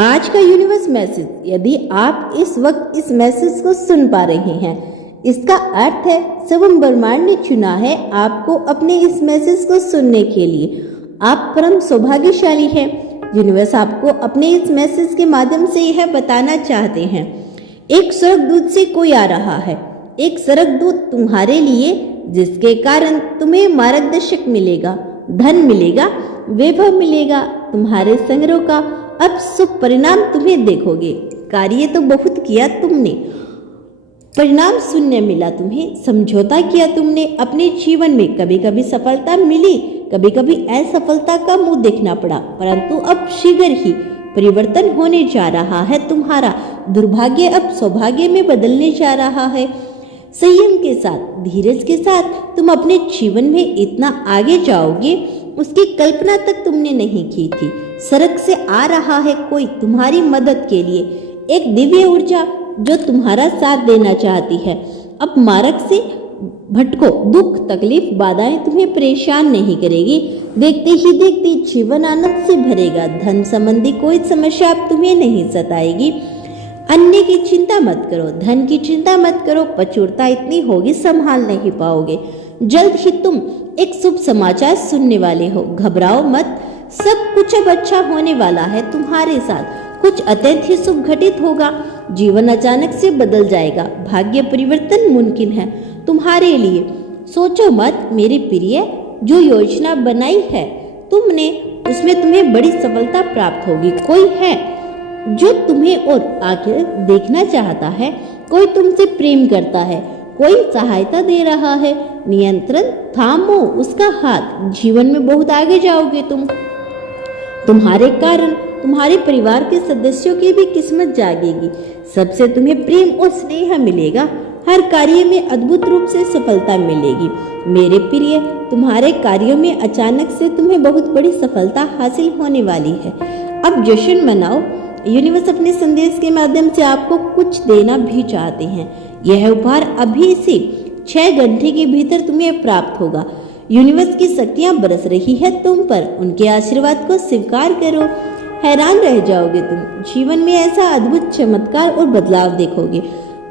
आज का universe message, यदि आप इस वक्त इस मैसेज को सुन पा रहे हैं, इसका अर्थ है सबम ब्रह्मांड ने चुना है आपको अपने इस मैसेज को सुनने के लिए। आप परम सौभाग्यशाली हैं। यूनिवर्स आपको अपने इस मैसेज के माध्यम से यह बताना चाहते हैं, एक स्वर्गदूत से कोई आ रहा है, एक स्वर्गदूत तुम्हारे लिए, जिसके कारण तुम्हें मार्गदर्शक मिलेगा, धन मिलेगा, वैभव मिलेगा, तुम्हारे संग्रह का अब शुभ परिणाम तुम्हें देखोगे। कार्य तो बहुत किया तुमने, परिणाम शून्य मिला तुम्हें, समझौता किया तुमने अपने जीवन में, कभी कभी सफलता मिली, कभी कभी असफलता का मुंह देखना पड़ा, परंतु अब शीघ्र ही परिवर्तन होने जा रहा है। तुम्हारा दुर्भाग्य अब सौभाग्य में बदलने जा रहा है। संयम के साथ, धीरज के साथ तुम अपने जीवन में इतना आगे जाओगे, उसकी कल्पना तक तुमने नहीं की थी। सड़क से आ रहा है कोई तुम्हारी मदद के लिए, एक दिव्य ऊर्जा जो तुम्हारा साथ देना चाहती है। अब मार्ग से भटको, दुख तकलीफ बाधाएं तुम्हें परेशान नहीं करेगी। देखते ही देखते जीवन आनंद से भरेगा। धन संबंधी कोई समस्या अब तुम्हें नहीं सताएगी। अन्य की चिंता मत करो, धन की चिंता मत करो, प्रचुरता इतनी होगी संभाल नहीं पाओगे। जल्द ही तुम एक शुभ समाचार सुनने वाले हो, घबराओ मत, सब कुछ अब अच्छा होने वाला है तुम्हारे साथ। कुछ अत्यंत ही शुभ घटित होगा, जीवन अचानक से बदल जाएगा, भाग्य परिवर्तन मुमकिन है तुम्हारे लिए। सोचो मत मेरे प्रिय, जो योजना बनाई है तुमने, उसमें तुम्हें बड़ी सफलता प्राप्त होगी। कोई है जो तुम्हें और आगे देखना चाहता है, कोई तुमसे प्रेम करता है, कोई सहायता दे रहा है। नियंत्रण थामो उसका हाथ, जीवन में बहुत आगे जाओगे तुम। तुम्हारे कारण तुम्हारे परिवार के सदस्यों की भी किस्मत जागेगी, सबसे तुम्हें प्रेम और स्नेह मिलेगा, हर कार्य में अद्भुत रूप से सफलता मिलेगी। मेरे प्रिय, तुम्हारे कार्यों में अचानक से तुम्हें बहुत बड़ी सफलता हासिल होने वाली है। अब जश्न मनाओ। यूनिवर्स अपने संदेश के माध्यम से आपको कुछ देना भी चाहते हैं। यह उपहार अभी से 6 घंटे के भीतर तुम्हें प्राप्त होगा। यूनिवर्स की शक्तियां बरस रही है तुम पर, उनके आशीर्वाद को स्वीकार करो। हैरान रह जाओगे तुम, जीवन में ऐसा अद्भुत चमत्कार और बदलाव देखोगे।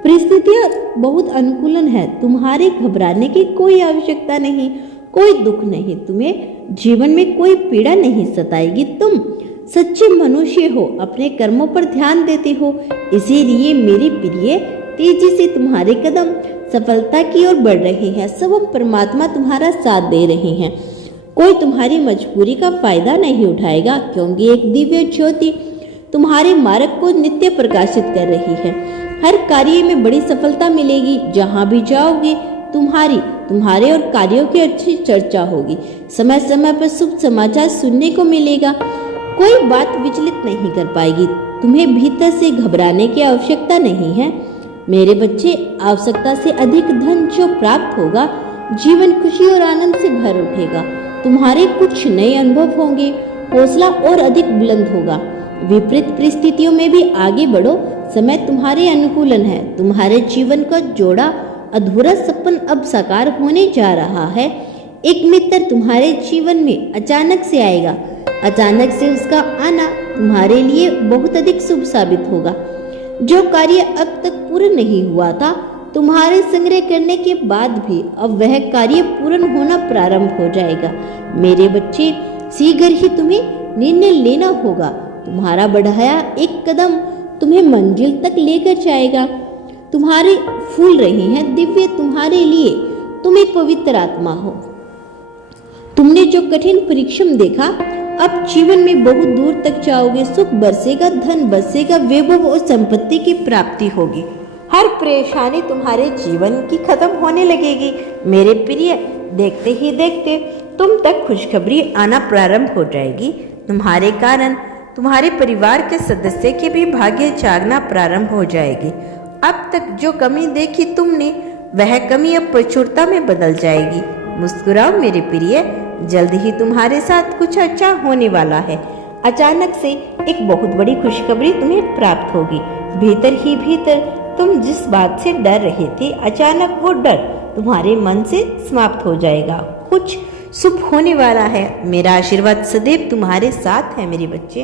परिस्थितियां बहुत अनुकूलन है, तुम्हारे घबराने की कोई आवश्यकता नहीं, कोई दुख नहीं, तुम्हें जीवन में कोई पीड़ा नहीं सताएगी। तुम सच्चे मनुष्य हो, अपने कर्मों पर ध्यान देते हो, इसीलिए मेरे प्रिय, तेजी से तुम्हारे कदम सफलता की ओर बढ़ रहे हैं। सब परमात्मा तुम्हारा साथ दे रहे हैं। कोई तुम्हारी मजबूरी का फायदा नहीं उठाएगा, क्योंकि एक दिव्य ज्योति तुम्हारे मार्ग को नित्य प्रकाशित कर रही है। हर कार्य में बड़ी सफलता मिलेगी। जहां भी जाओगे तुम्हारे और कार्यों की अच्छी चर्चा होगी। समय समय पर शुभ समाचार सुनने को मिलेगा। कोई बात विचलित नहीं कर पाएगी। तुम्हें भीतर से घबराने की आवश्यकता नहीं है मेरे बच्चे। आवश्यकता से अधिक धन जो प्राप्त होगा, जीवन खुशी और आनंद से भर उठेगा। तुम्हारे कुछ नए अनुभव होंगे, हौसला और अधिक बुलंद होगा। विपरीत परिस्थितियों में भी आगे बढ़ो, समय तुम्हारे अनुकूलन है। तुम्हारे जीवन का जोड़ा अधूरा सपन अब साकार होने जा रहा है। एक मित्र तुम्हारे जीवन में अचानक से आएगा। अचानक से उसका आना तुम्हारे लिए बहुत अधिक शुभ साबित होगा। जो कार्य अब तक पूर्ण नहीं हुआ था, तुम्हारे संग्रह करने के बाद भी अब वह कार्य पूर्ण होना प्रारंभ हो जाएगा। मेरे बच्चे, शीघ्र ही तुम्हें निर्णय लेना होगा। तुम्हारा बढ़ाया एक कदम तुम्हें मंजिल तक लेकर जाएगा। तुम्हारे फूल रहे हैं दिव्य तुम्हारे लिए। तुम एक पवित्र आत्मा हो। तुमने जो कठिन परिश्रम देखा, अब जीवन में बहुत दूर तक जाओगे। सुख बरसेगा, धन बरसेगा, वैभव और संपत्ति की प्राप्ति होगी। हर परेशानी तुम्हारे जीवन की खत्म होने लगेगी। मेरे प्रिय, देखते ही देखते तुम तक खुशखबरी आना प्रारंभ हो जाएगी। तुम्हारे कारण तुम्हारे परिवार के सदस्य के भी भाग्य जागना प्रारंभ हो जाएगी। अब तक जो कमी देखी तुमने, वह कमी अब प्रचुरता में बदल जाएगी। मुस्कुराओ मेरे प्रिय, जल्द ही तुम्हारे साथ कुछ अच्छा होने वाला है। अचानक से एक बहुत बड़ी खुशखबरी तुम्हें प्राप्त होगी। भीतर ही भीतर तुम जिस बात से डर रहे थे, अचानक वो डर तुम्हारे मन से समाप्त हो जाएगा। कुछ शुभ होने वाला है। मेरा आशीर्वाद सदैव तुम्हारे साथ है मेरे बच्चे।